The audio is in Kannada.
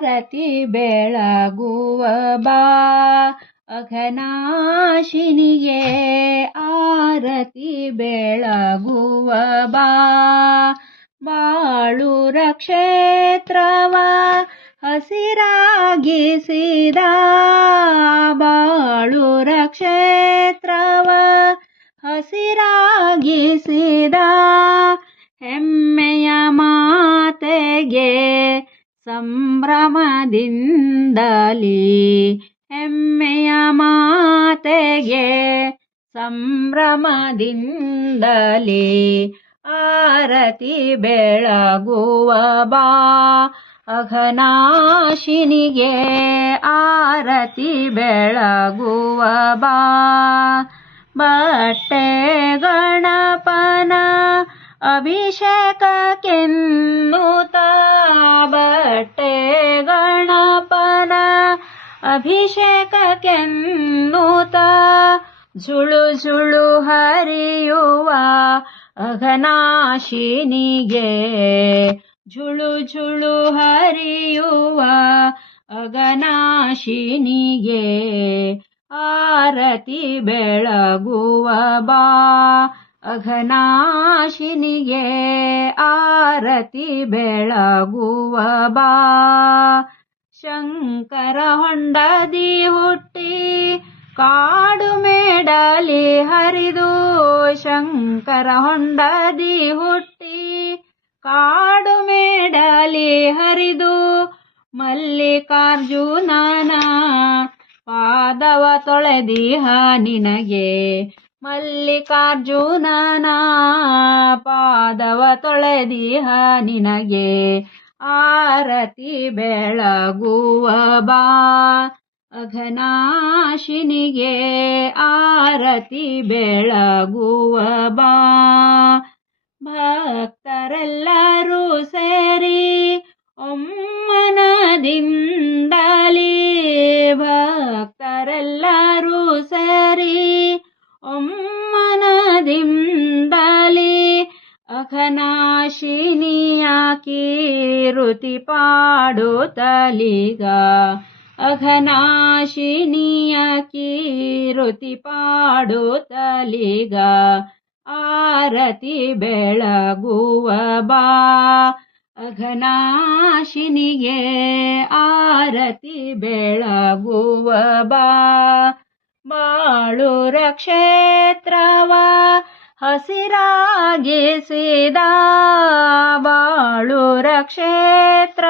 ಆರತಿ ಬೆಳಗುವ ಬಾ ಅಘನಾಶಿನಿಗೆ ಆರತಿ ಬೆಳಗುವ ಬಾ ಬಾಳುರ ಕ್ಷೇತ್ರವ ಹಸಿರಾಗಿಸಿದ ಬಾಳುರ ಕ್ಷೇತ್ರವ ಹಸಿರಾಗಿಸಿದ ಹೆಮ್ಮೆಯ ಮಾತೆಗೆ ಸಂಭ್ರಮದಿಂದಲೇ ಹೆಮ್ಮೆಯ ಮಾತೆಗೆ ಸಂಭ್ರಮದಿಂದಲೇ ಆರತಿ ಬೆಳಗುವ ಬಾ ಅಘನಾಶಿನಿಗೆ ಆರತಿ ಬೆಳಗುವ ಬಾ ಬಟ್ಟೆ ಗಣಪನ ಅಭಿಷೇಕಕ್ಕೆನ್ನುತ್ತ ಬಟ್ಟೆ ಗಣಪನ ಅಭಿಷೇಕಕ್ಕೆನ್ನುತ್ತ ಝುಳು ಝುಳು ಹರಿಯುವ ಅಘನಾಶಿನಿಗೆ ಝುಳು ಝುಳು ಹರಿಯುವ ಅಘನಾಶಿನಿಗೆ ಆರತಿ ಬೆಳಗುವ ಬಾ ಅಘನಾಶಿನಿಗೆ ಆರತಿ ಬೆಳಗುವ ಬಾ ಶಂಕರ ಹೊಂಡದಿ ಹುಟ್ಟಿ ಕಾಡು ಮೇಡಲಿ ಹರಿದು ಶಂಕರ ಹೊಂಡದಿ ಹುಟ್ಟಿ ಕಾಡು ಮೇಡಲಿ ಹರಿದು ಮಲ್ಲಿಕಾರ್ಜುನನ ಪಾದವ ತೊಳೆದಿಹ ನಿನಗೆ ಮಲ್ಲಿಕಾರ್ಜುನನ ಪಾದವ ತೊಳೆದಿಹ ನಿನಗೆ ಆರತಿ ಬೆಳಗುವ ಬಾ ಅಘನಾಶಿನಿಗೆ ಆರತಿ ಬೆಳಗುವ ಬಾ ಭಕ್ತರೆಲ್ಲರೂ ಸೇರಿ ಒಮ್ಮನದಿಂದಲೇ ಭಕ್ತರೆಲ್ಲರೂ ಸೇರಿ ಒಮ್ಮನದಿಂದಲೇ ಅಘನಾಶಿನಿಯ ಕೀರುತಿ ಪಾಡುತ್ತಲೀಗ ಅಘನಾಶಿನಿಯ ಕೀರುತಿ ಪಾಡುತ್ತಲೀಗ ಆರತಿ ಬೆಳಗುವ ಬಾ ಅಘನಾಶಿನಿಗೆ ಆರತಿ ಬೆಳಗುವ ಬಾ ಬಾಳುರ ಕ್ಷೇತ್ರವ ಹಸಿರಾಗಿಸಿದ ಬಾಳುರ ಕ್ಷೇತ್ರ